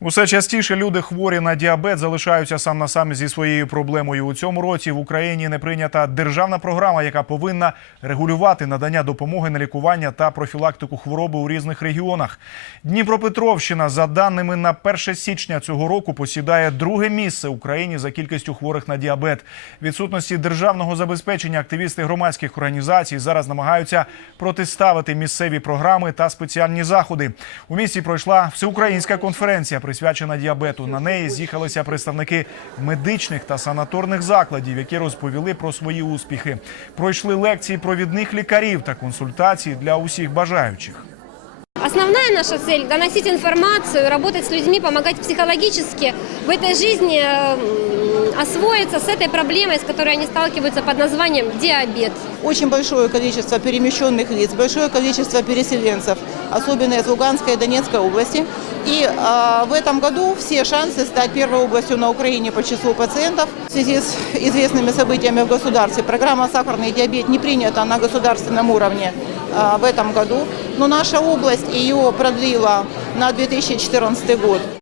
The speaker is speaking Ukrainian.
Усе частіше люди хворі на діабет залишаються сам на сам зі своєю проблемою. У цьому році в Україні не прийнята державна програма, яка повинна регулювати надання допомоги на лікування та профілактику хвороби у різних регіонах. Дніпропетровщина, за даними на 1 січня цього року, посідає друге місце в Україні за кількістю хворих на діабет. Відсутності державного забезпечення активісти громадських організацій зараз намагаються протиставити місцеві програми та спеціальні заходи. У місті пройшла всеукраїнська конференція, присвячена діабету. На неї з'їхалися представники медичних та санаторних закладів, які розповіли про свої успіхи. Пройшли лекції провідних лікарів та консультації для усіх бажаючих. Основная наша цель – доносить информацию, работать с людьми, помогать психологически в этой жизни м, освоиться с этой проблемой, с которой они сталкиваются под названием диабет. Очень большое количество перемещенных лиц, большое количество переселенцев, особенно из Луганской и Донецкой области. И а, в этом году все шансы стать первой областью на Украине по числу пациентов. В связи с известными событиями в государстве программа «Сахарный диабет» не принята на государственном уровне а, в этом году, но наша область ее продлила на 2014 год.